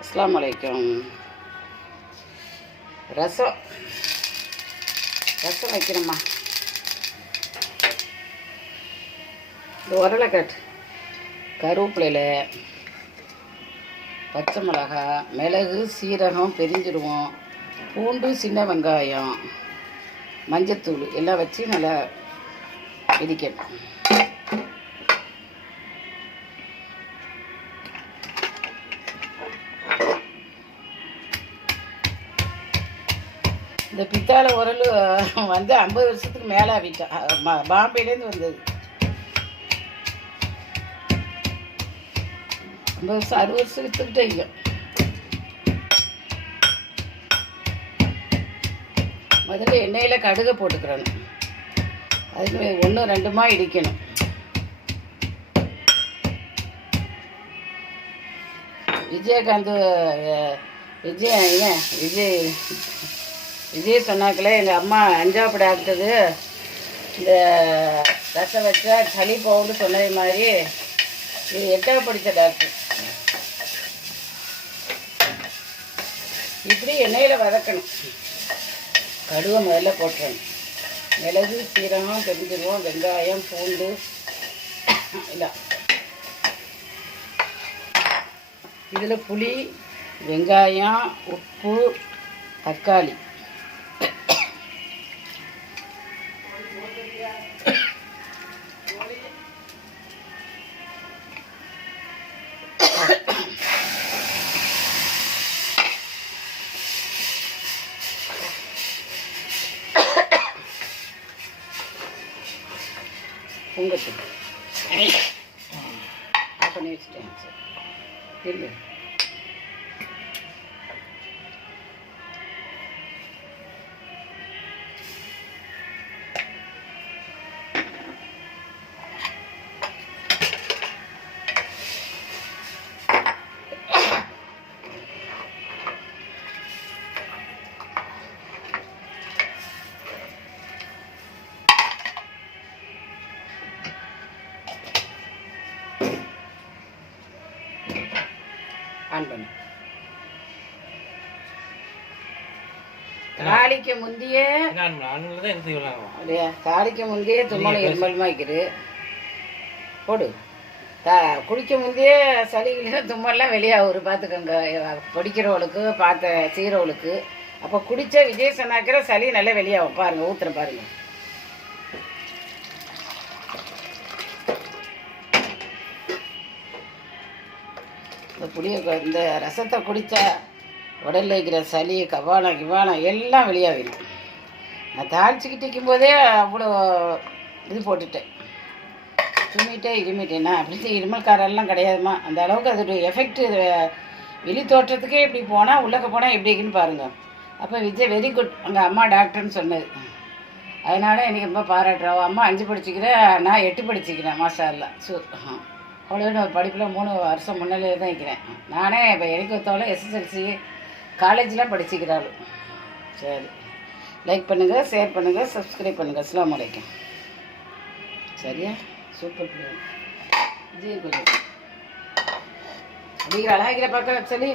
அஸ்ஸலாமு அலைக்கும். ரசம் வைக்கிறோம்மா. இந்த உரளைக்கட்டு கருவேப்பிலையில் பச்சை மிளகா, மிளகு, சீரகம், பெருஞ்சீரகம், பூண்டு, சின்ன வெங்காயம், மஞ்சத்தூள் எல்லாம் வச்சு நல்லா இடிக்கணும். இந்த பித்தாளை உரல் வந்து 50 வருஷத்துக்கு மேலே ஆகிட்டேன். பாம்பேலேருந்து வந்தது. 50 வருஷம் 60 வருஷம் விற்றுக்கிட்டே இல்லை. முதல்ல எண்ணெயில் கடுகை போட்டுக்கிறணும். அதுக்கு 1-2மா இடிக்கணும். விஜயகாந்த் விஜய் சொன்னாக்களே, எங்கள் அம்மா 5ஆவது டாக்டரு இந்த ரசம் வச்சா சளி போகும்னு சொன்னது மாதிரி இது 8ஆவது படித்த டாக்டர். இப்படி எண்ணெயில் வதக்கணும். கடுவை முதல்ல போட்டுறணும். மிளகு, சீரகம், பெருஞ்சீரகம், வெங்காயம், பூண்டு இல்லை. இதில் புளி, வெங்காயம், உப்பு, தக்காளி, பொங்கத்தூள் ஆஃப் பண்ணி வச்சுட்டேன். சரி இல்லை. தாளிக்க முந்தையே தும்மல் இருமல்மாய்க்குது போடு. குடிக்க முந்தையே சளிகள தும்மல்லாம் வெளியாகுது. பார்த்துக்கோங்க, பொடிக்கிறவளுக்கு பார்த்த சீரவளுக்கு. அப்போ குடித்த விஜய் சொன்னாக்கிற சளி நல்லா வெளியாகும். பாருங்கள், ஊற்றுறேன் பாருங்கள். இந்த இந்த ரசத்தை குடித்தா உடலில் இருக்கிற சளி, கிவானம் எல்லாம் வெளியாகிடும். நான் தாளிச்சிக்கிட்டு இருக்கும்போதே அவ்வளோ இது போட்டுட்டேன். இருமிட்டேன்னா அப்படின்னு இருமல்காரெல்லாம் கிடையாதுமா. அந்த அளவுக்கு அதோடைய எஃபெக்ட் வெளி தோற்றத்துக்கே இப்படி போனால் உள்ளக்க போனால் எப்படி இருக்குன்னு பாருங்கள். அப்போ விஜய் வெரி குட், அங்கே அம்மா டாக்டர்னு சொன்னது. அதனால் எனக்கு ரொம்ப பாராட்டுறோம். அம்மா 5 படிச்சுக்கிறேன், நான் 8 படிச்சுக்கிறேன். மாஷா அல்லா. அவ்வளோ படிப்பில் 3 வருஷம் முன்னாலே தான் இருக்கிறேன். நானே இப்போ எனக்கு ஒருத்தவளை SSLC காலேஜில் படிச்சுக்கிறாள். சரி, லைக் பண்ணுங்கள், ஷேர் பண்ணுங்கள், சப்ஸ்கிரைப் பண்ணுங்கள். அஸ்ஸலாமு அலைக்கும். சரியா? சூப்பர் பிள்ளைங்க. விஜய் கொஞ்சம் அப்படிங்கிற அழகிற பக்கம் சொல்லி